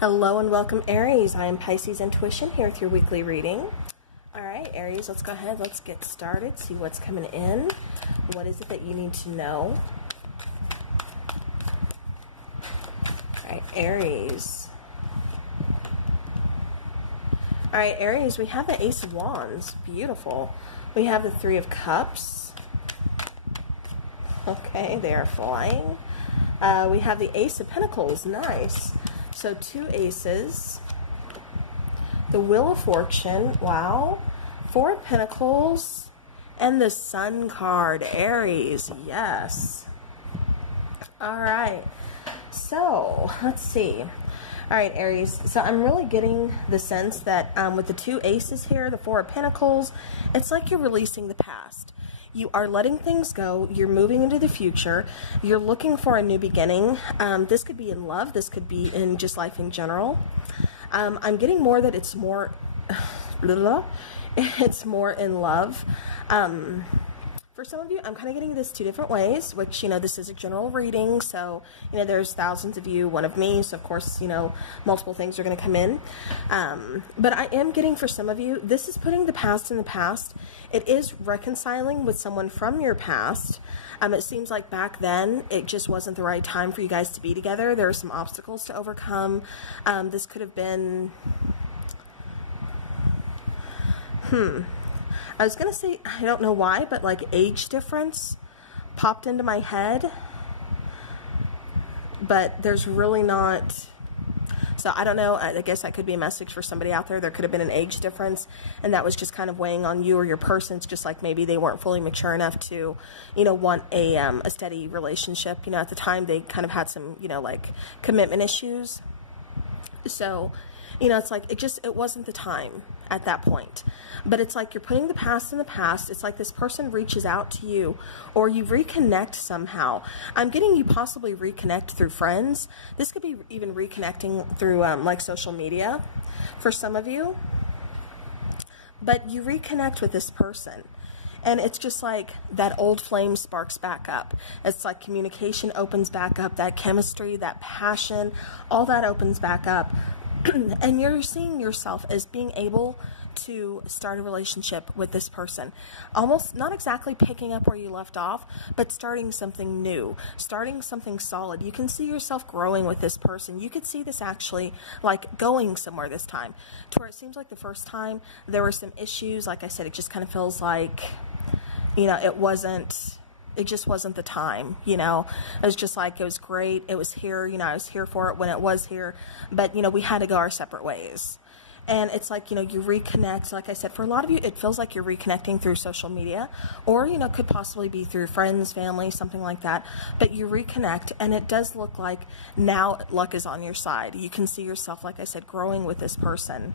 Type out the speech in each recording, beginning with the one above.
Hello and welcome, Aries. I am Pisces Intuition here with your weekly reading. All right, Aries, let's go ahead. Let's get started. See what's coming in. What is it that you need to know? All right, Aries. All right, Aries, we have the Ace of Wands. Beautiful. We have the Three of Cups. Okay, they are flying. We have the Ace of Pentacles. Nice. So two aces, the Wheel of Fortune, wow, Four of Pentacles, and the Sun card, Aries, yes. All right, so let's see. All right, Aries, so I'm really getting the sense that with the two aces here, the Four of Pentacles, it's like you're releasing the past. You are letting things go. You're moving into the future. You're looking for a new beginning. This could be in love. This could be in just life in general. I'm getting more that it's more, it's more in love. For some of you, I'm kind of getting this two different ways, which, this is a general reading. So, there's thousands of you, one of me. So, of course, multiple things are going to come in. But I am getting for some of you, this is putting the past in the past. It is reconciling with someone from your past. It seems like back then, it just wasn't the right time for you guys to be together. There are some obstacles to overcome. This could have been, I was going to say, I don't know why, but like age difference popped into my head. But there's really not. So I don't know. I guess that could be a message for somebody out there. There could have been an age difference, and that was just kind of weighing on you or your person. It's just like maybe they weren't fully mature enough to, want a steady relationship. At the time they kind of had some, like commitment issues. So, it's like it wasn't the time at that point. But it's like you're putting the past in the past. It's like this person reaches out to you or you reconnect somehow. I'm getting you possibly reconnect through friends. This could be even reconnecting through like social media for some of you. But you reconnect with this person. And it's just like that old flame sparks back up. It's like communication opens back up. That chemistry, that passion, all that opens back up. And you're seeing yourself as being able to start a relationship with this person. Almost not exactly picking up where you left off, but starting something new, starting something solid. You can see yourself growing with this person. You could see this actually like going somewhere this time, to where it seems like the first time there were some issues. Like I said, it just kind of feels like, it just wasn't the time, It was just like, it was great. It was here, I was here for it when it was here. But, we had to go our separate ways. And it's like, you reconnect. Like I said, for a lot of you, it feels like you're reconnecting through social media. Or, could possibly be through friends, family, something like that. But you reconnect, and it does look like now luck is on your side. You can see yourself, like I said, growing with this person.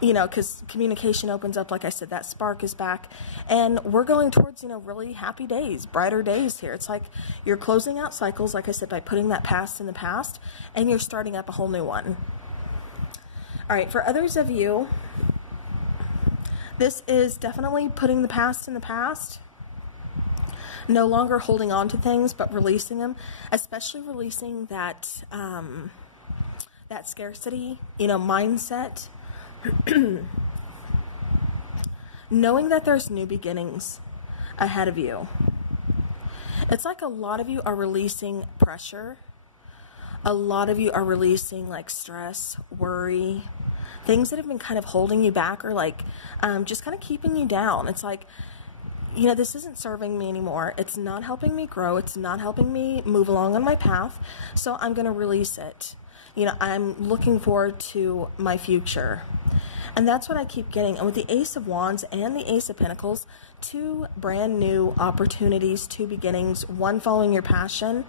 Because communication opens up, like I said, that spark is back, and we're going towards, really happy days, brighter days here. It's like you're closing out cycles, like I said, by putting that past in the past, and you're starting up a whole new one. All right, for others of you, this is definitely putting the past in the past, no longer holding on to things, but releasing them, especially releasing that, that scarcity, mindset. Knowing that there's new beginnings ahead of you. It's like a lot of you are releasing pressure. A lot of you are releasing like stress, worry, things that have been kind of holding you back or like just kind of keeping you down. It's like, this isn't serving me anymore. It's not helping me grow. It's not helping me move along on my path. So I'm going to release it. I'm looking forward to my future. And that's what I keep getting. And with the Ace of Wands and the Ace of Pentacles, two brand new opportunities, two beginnings, one following your passion.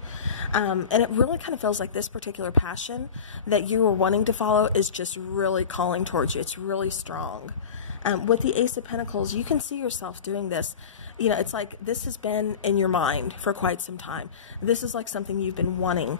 And it really kind of feels like this particular passion that you were wanting to follow is just really calling towards you. It's really strong. With the Ace of Pentacles, you can see yourself doing this. you know, it's like this has been in your mind for quite some time. This is like something you've been wanting.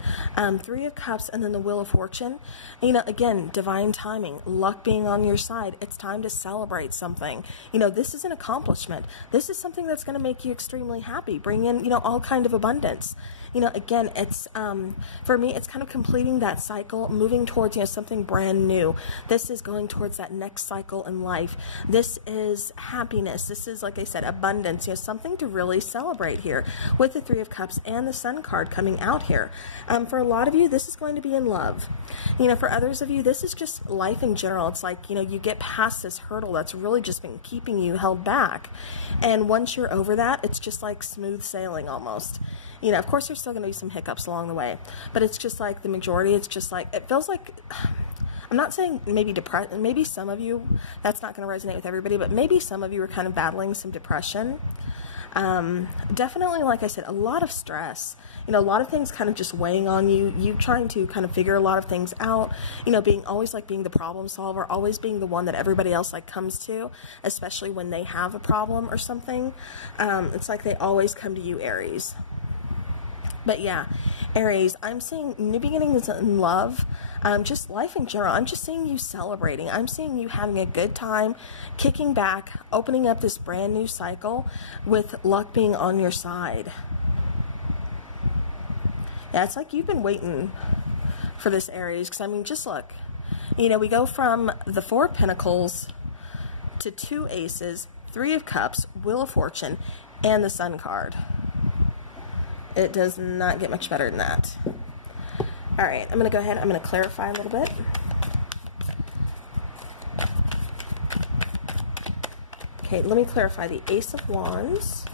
Three of Cups and then the Wheel of Fortune. You know, again, divine timing, luck being on your side. It's time to celebrate something. You know, this is an accomplishment. This is something that's going to make you extremely happy, bring in, you know, all kind of abundance. You know, again, it's, for me, it's kind of completing that cycle, moving towards, you know, something brand new. This is going towards that next cycle in life. This is happiness. This is, like I said, abundance, you know, something to really celebrate here with the Three of Cups and the Sun card coming out here. For a lot of you, this is going to be in love. You know, for others of you, this is just life in general. It's like, you know, you get past this hurdle that's really just been keeping you held back. And once you're over that, it's just like smooth sailing almost. You know, of course, there's still going to be some hiccups along the way, but it's just like the majority, it's just like, it feels like, I'm not saying maybe depressed, maybe some of you, that's not going to resonate with everybody, but maybe some of you are kind of battling some depression. Definitely, like I said, a lot of stress, you know, a lot of things kind of just weighing on you, you trying to kind of figure a lot of things out, you know, being always like being the problem solver, always being the one that everybody else like comes to, especially when they have a problem or something. It's like they always come to you, Aries. But yeah, Aries, I'm seeing new beginnings in love, just life in general. I'm just seeing you celebrating. I'm seeing you having a good time, kicking back, opening up this brand new cycle with luck being on your side. Yeah, it's like you've been waiting for this, Aries, because I mean, just look. You know, we go from the Four of Pentacles to two Aces, Three of Cups, Wheel of Fortune, and the Sun card. It does not get much better than that. All right, I'm going to go ahead. I'm going to clarify a little bit. Okay, let me clarify the Ace of Wands.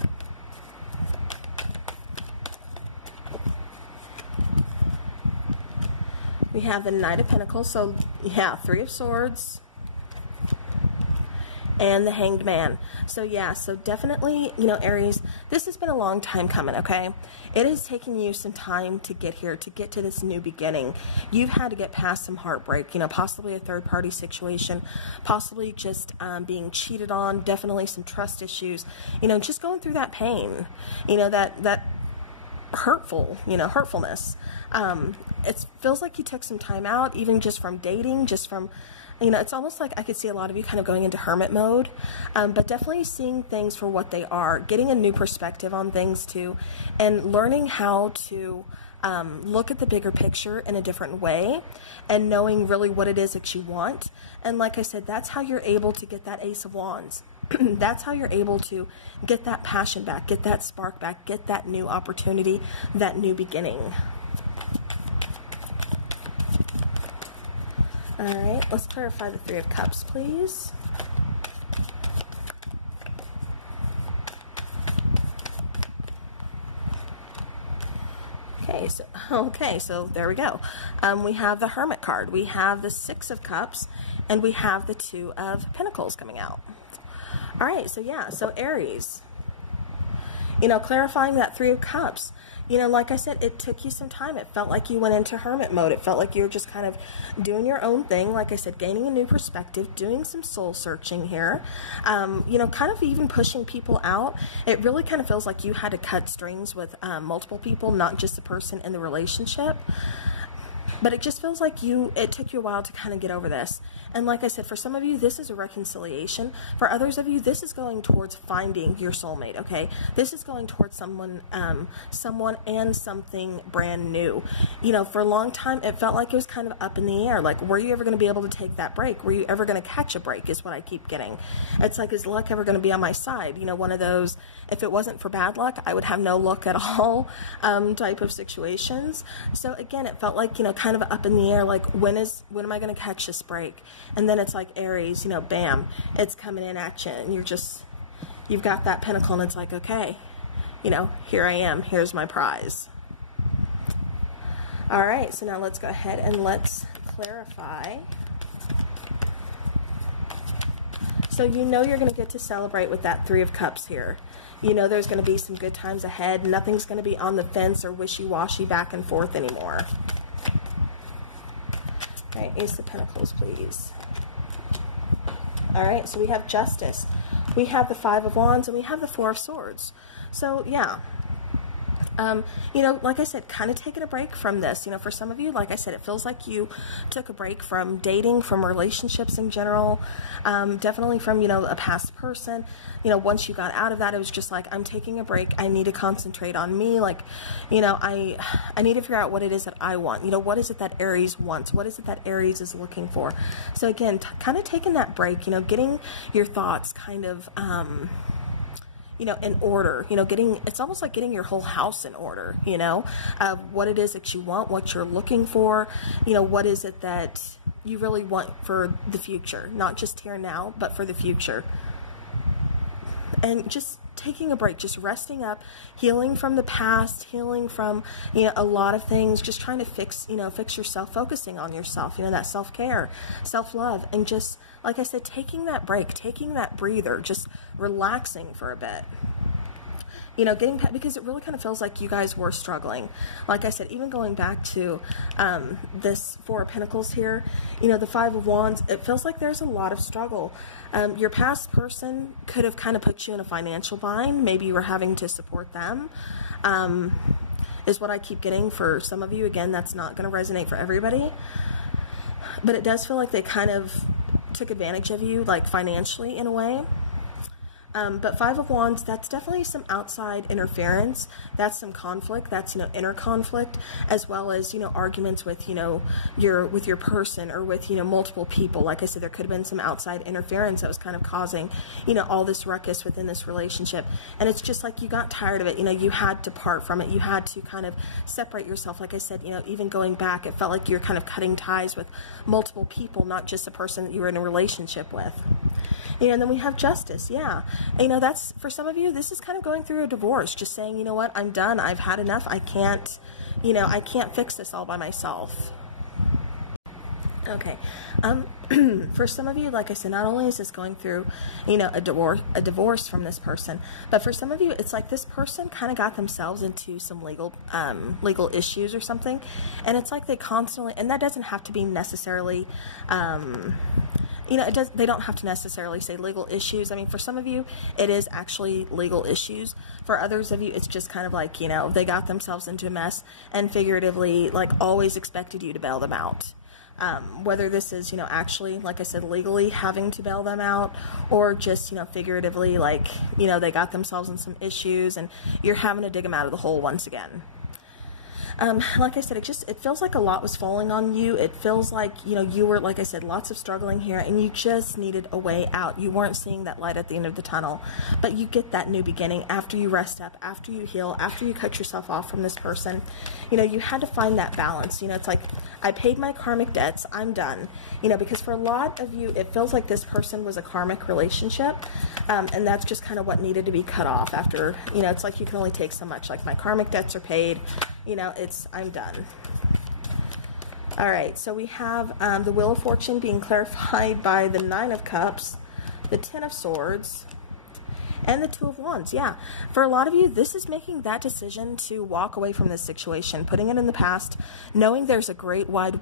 We have the Knight of Pentacles. So, yeah, Three of Swords. And the Hanged Man. So yeah, so definitely, you know, Aries, this has been a long time coming, okay? It has taken you some time to get here, to get to this new beginning. You've had to get past some heartbreak, you know, possibly a third-party situation, possibly just being cheated on, definitely some trust issues, you know, just going through that pain, you know, that hurtful, you know, hurtfulness. It feels like you took some time out, even just from dating, just from, you know, it's almost like I could see a lot of you kind of going into hermit mode, but definitely seeing things for what they are, getting a new perspective on things too, and learning how to look at the bigger picture in a different way, and knowing really what it is that you want. And like I said, that's how you're able to get that Ace of Wands. That's how you're able to get that passion back, get that spark back, get that new opportunity, that new beginning. All right, let's clarify the Three of Cups, please. Okay, so there we go. We have the Hermit card, we have the Six of Cups, and we have the Two of Pentacles coming out. All right, so yeah, so Aries, you know, clarifying that Three of Cups. You know, like I said, it took you some time. It felt like you went into hermit mode. It felt like you were just kind of doing your own thing. Like I said, gaining a new perspective, doing some soul searching here. You know, kind of even pushing people out. It really kind of feels like you had to cut strings with multiple people, not just the person in the relationship. But it just feels like it took you a while to kind of get over this. And like I said, for some of you, this is a reconciliation. For others of you, this is going towards finding your soulmate, okay? This is going towards someone and something brand new. You know, for a long time, it felt like it was kind of up in the air. Like, were you ever going to be able to take that break? Were you ever going to catch a break is what I keep getting. It's like, is luck ever going to be on my side? You know, one of those, if it wasn't for bad luck, I would have no luck at all type of situations. So again, it felt like, you know, kind of up in the air, like when am I going to catch this break? And then it's like Aries, you know, bam, it's coming in at you, and you've got that pentacle, and it's like, okay, you know, here I am, here's my prize. All right, so now let's go ahead and let's clarify. So you know you're going to get to celebrate with that Three of Cups here. You know there's going to be some good times ahead. Nothing's going to be on the fence or wishy-washy back and forth anymore. All right, Ace of Pentacles, please. All right, so we have Justice. we have the Five of Wands, and we have the Four of Swords. So, yeah. You know, like I said, kind of taking a break from this. You know, for some of you, like I said, it feels like you took a break from dating, from relationships in general, definitely from, you know, a past person. You know, once you got out of that, it was just like, I'm taking a break. I need to concentrate on me. Like, you know, I need to figure out what it is that I want. You know, what is it that Aries wants? What is it that Aries is looking for? So again, kind of taking that break, you know, getting your thoughts kind of, you know, in order, you know, it's almost like getting your whole house in order, you know, of what it is that you want, what you're looking for, you know, what is it that you really want for the future, not just here now, but for the future. And just taking a break, just resting up, healing from the past, healing from, you know, a lot of things, just trying to fix yourself, focusing on yourself, you know, that self-care, self-love, and just, like I said, taking that break, taking that breather, just relaxing for a bit. You know, because it really kind of feels like you guys were struggling. Like I said, even going back to this Four of Pentacles here, you know, the Five of Wands, it feels like there's a lot of struggle. Your past person could have kind of put you in a financial bind. Maybe you were having to support them, is what I keep getting for some of you. Again, that's not going to resonate for everybody. But it does feel like they kind of took advantage of you, like financially in a way. But Five of Wands, that's definitely some outside interference. That's some conflict. That's, you know, inner conflict, as well as, you know, arguments with, you know, with your person, or with, you know, multiple people. Like I said, there could have been some outside interference that was kind of causing, you know, all this ruckus within this relationship. And it's just like you got tired of it. You know, you had to part from it. You had to kind of separate yourself. Like I said, you know, even going back, it felt like you were kind of cutting ties with multiple people, not just the person that you were in a relationship with. You know, and then we have Justice. Yeah. You know, that's, for some of you, this is kind of going through a divorce, just saying, you know what, I'm done, I've had enough, I can't, you know, I can't fix this all by myself. Okay, for some of you, like I said, not only is this going through, you know, a divorce from this person, but for some of you, it's like this person kind of got themselves into some legal issues or something, and it's like they constantly, and that doesn't have to be necessarily, you know, they don't have to necessarily say legal issues. I mean, for some of you, it is actually legal issues. For others of you, it's just kind of like, you know, they got themselves into a mess and figuratively, like, always expected you to bail them out. Whether this is, you know, actually, like I said, legally having to bail them out, or just, you know, figuratively, like, you know, they got themselves in some issues and you're having to dig them out of the hole once again. Like I said, it feels like a lot was falling on you. It feels like, you know, you were, like I said, lots of struggling here, and you just needed a way out. You weren't seeing that light at the end of the tunnel, but you get that new beginning after you rest up, after you heal, after you cut yourself off from this person. You know, you had to find that balance. You know, it's like, I paid my karmic debts, I'm done. You know, because for a lot of you, it feels like this person was a karmic relationship, and that's just kind of what needed to be cut off after, you know, it's like you can only take so much. Like, my karmic debts are paid. You know, I'm done. All right, so we have the Wheel of Fortune being clarified by the Nine of Cups, the Ten of Swords, and the Two of Wands. Yeah, for a lot of you, this is making that decision to walk away from this situation, putting it in the past, knowing there's a great, wide,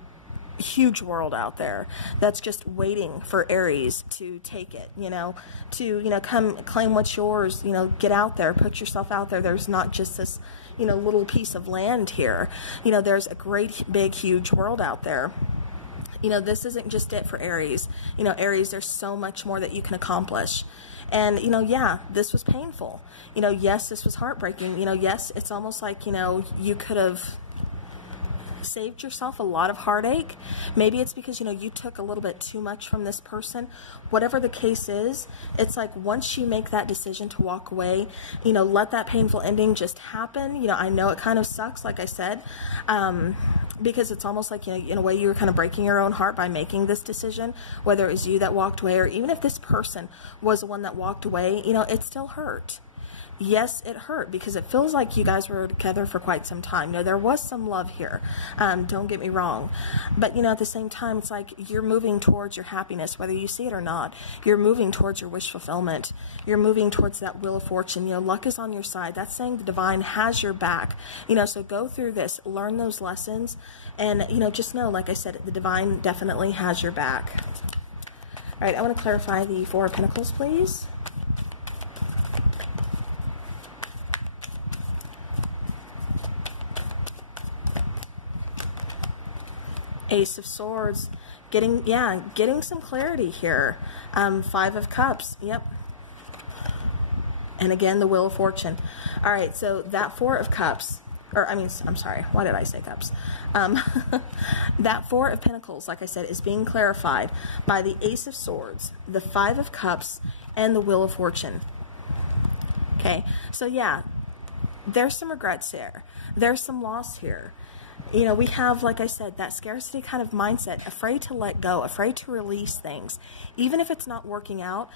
huge world out there that's just waiting for Aries to take it, you know, to, you know, come claim what's yours, you know, get out there, put yourself out there. There's not just this, you know, little piece of land here. You know, there's a great, big, huge world out there. You know, this isn't just it for Aries. You know, Aries, there's so much more that you can accomplish. And, you know, yeah, this was painful. You know, yes, this was heartbreaking. You know, yes, it's almost like, you know, you could have saved yourself a lot of heartache. Maybe it's because, you know, you took a little bit too much from this person. Whatever the case is, it's like, once you make that decision to walk away, you know, let that painful ending just happen. You know, I know it kind of sucks, like I said, because it's almost like, you know, in a way you were kind of breaking your own heart by making this decision, whether it was you that walked away, or even if this person was the one that walked away, you know, it still hurt. Yes, it hurt, because it feels like you guys were together for quite some time. You know, there was some love here. Don't get me wrong. But, you know, at the same time, it's like you're moving towards your happiness, whether you see it or not. You're moving towards your wish fulfillment. You're moving towards that Wheel of Fortune. You know, luck is on your side. That's saying the divine has your back. You know, so go through this, learn those lessons, and, you know, just know, like I said, the divine definitely has your back. All right, I want to clarify the Four of Pentacles, please. Ace of Swords. Getting some clarity here. Five of Cups. Yep. And again, the Wheel of Fortune. All right, so that Four of Cups, or I mean, I'm sorry, why did I say Cups? That Four of Pentacles, like I said, is being clarified by the Ace of Swords, the Five of Cups, and the Wheel of Fortune. Okay, so yeah, there's some regrets here. There's some loss here. You know, we have, like I said, that scarcity kind of mindset, afraid to let go, afraid to release things, even if it's not working out.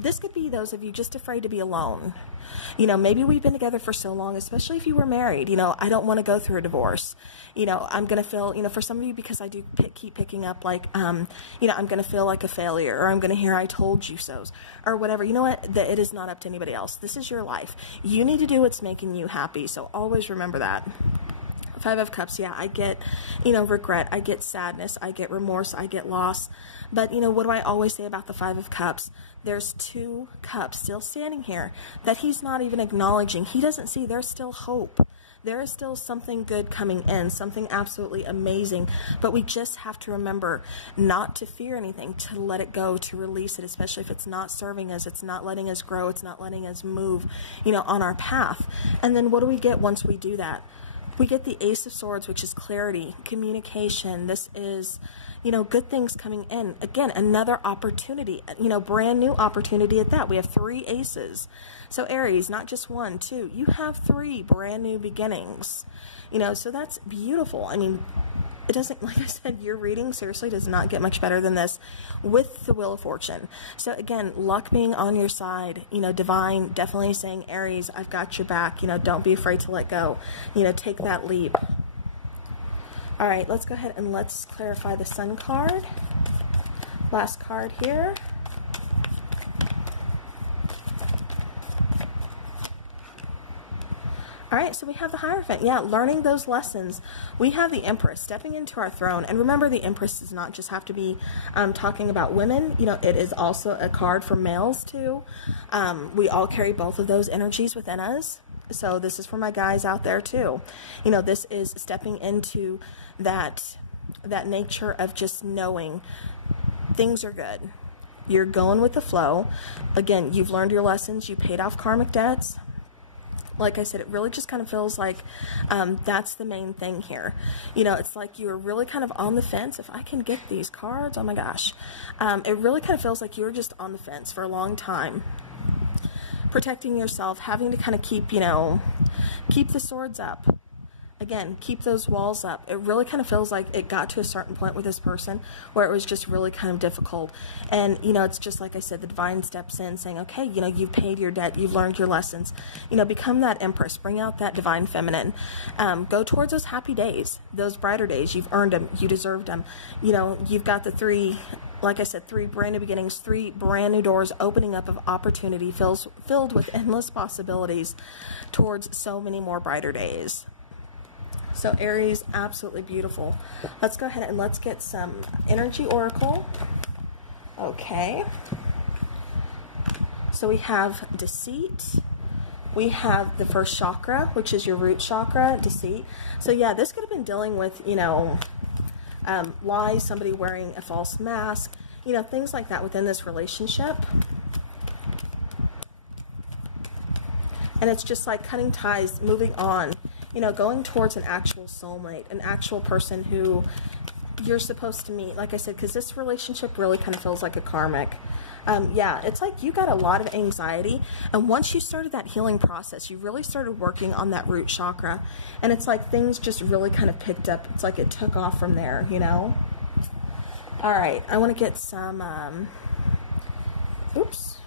This could be those of you just afraid to be alone. You know, maybe we've been together for so long, especially if you were married. You know, I don't want to go through a divorce. You know, I'm going to feel, you know, for some of you, because I do keep picking up, like, you know, I'm going to feel like a failure, or I'm going to hear I told you so's, or whatever. You know what? It is not up to anybody else. This is your life. You need to do what's making you happy. So always remember that. Five of Cups, yeah, I get, you know, regret, I get sadness, I get remorse, I get loss. But, you know, what do I always say about the Five of Cups? There's two cups still standing here that he's not even acknowledging. He doesn't see there's still hope. There is still something good coming in, something absolutely amazing. But we just have to remember not to fear anything, to let it go, to release it, especially if it's not serving us, it's not letting us grow, it's not letting us move, you know, on our path. And then what do we get once we do that? We get the Ace of Swords, which is clarity, communication. This is, you know, good things coming in. Again, another opportunity, you know, brand new opportunity at that. We have three aces. So Aries, not just one, two. You have three brand new beginnings. You know, so that's beautiful. I mean, it doesn't, like I said, your reading seriously does not get much better than this with the Wheel of Fortune. So again, luck being on your side, you know, divine definitely saying, Aries, I've got your back, you know, don't be afraid to let go, you know, take that leap. All right, let's go ahead and let's clarify the Sun card. Last card here. All right, so we have the Hierophant. Yeah, learning those lessons. We have the Empress stepping into our throne. And remember, the Empress does not just have to be talking about women. You know, it is also a card for males, too. We all carry both of those energies within us. So this is for my guys out there, too. You know, this is stepping into that nature of just knowing things are good. You're going with the flow. Again, you've learned your lessons. You paid off karmic debts. Like I said, it really just kind of feels like that's the main thing here. You know, it's like you're really kind of on the fence. If I can get these cards, oh my gosh. It really kind of feels like you're just on the fence for a long time. Protecting yourself, having to kind of keep, you know, keep the swords up. Again, keep those walls up. It really kind of feels like it got to a certain point with this person where it was just really kind of difficult. And, you know, it's just like I said, the divine steps in saying, okay, you know, you've paid your debt, you've learned your lessons. You know, become that Empress, bring out that divine feminine. Go towards those happy days, those brighter days. You've earned them, you deserved them. You know, you've got the three, like I said, three brand new beginnings, three brand new doors opening up of opportunity, filled with endless possibilities towards so many more brighter days. So Aries, absolutely beautiful. Let's go ahead and let's get some energy oracle. Okay. So we have deceit. We have the first chakra, which is your root chakra, deceit. So yeah, this could have been dealing with, you know, lies, somebody wearing a false mask, you know, things like that within this relationship. And it's just like cutting ties, moving on. You know, going towards an actual soulmate, an actual person who you're supposed to meet. Like I said, because this relationship really kind of feels like a karmic. Yeah, it's like you got a lot of anxiety. And once you started that healing process, you really started working on that root chakra. And it's like things just really kind of picked up. It's like it took off from there, you know? All right, I want to get some, oops.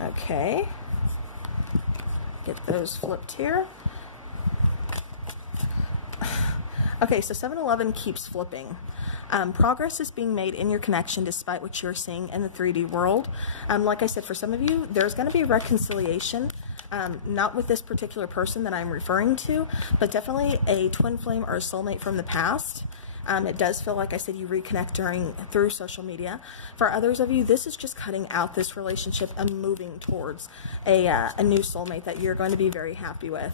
Okay. Get those flipped here. Okay, so 7-Eleven keeps flipping. Progress is being made in your connection despite what you're seeing in the 3D world. Like I said, for some of you, there's going to be reconciliation, not with this particular person that I'm referring to, but definitely a twin flame or a soulmate from the past. It does feel like I said you reconnect through social media. For others of you, this is just cutting out this relationship and moving towards a new soulmate that you're going to be very happy with.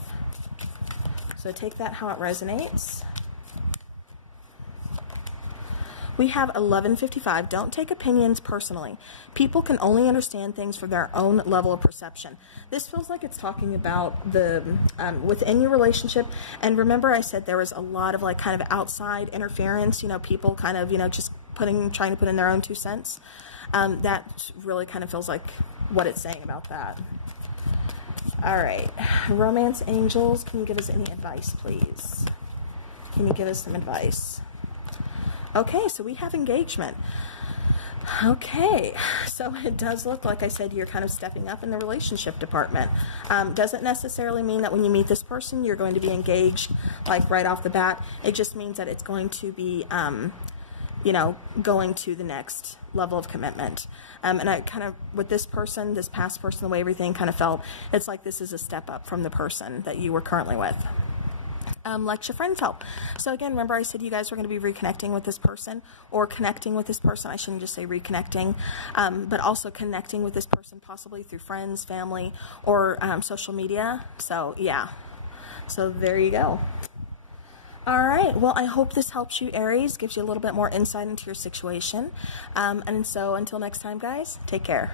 So take that how it resonates. We have 1155. Don't take opinions personally. People can only understand things from their own level of perception. This feels like it's talking about the within your relationship. And remember, I said there was a lot of like kind of outside interference. You know, people kind of, you know, just trying to put in their own 2 cents. That really kind of feels like what it's saying about that. All right, romance angels, can you give us any advice, please? Can you give us some advice? Okay, so we have engagement. Okay, so it does look like I said you're kind of stepping up in the relationship department. Doesn't necessarily mean that when you meet this person you're going to be engaged like right off the bat. It just means that it's going to be you know, going to the next level of commitment. And I kind of, with this person, this past person, the way everything kind of felt, it's like this is a step up from the person that you were currently with. Let your friends help. So again, remember I said you guys were going to be reconnecting with this person or connecting with this person. I shouldn't just say reconnecting, but also connecting with this person possibly through friends, family, or social media. So yeah, so there you go. All right, well, I hope this helps you, Aries, gives you a little bit more insight into your situation. And so until next time, guys, take care.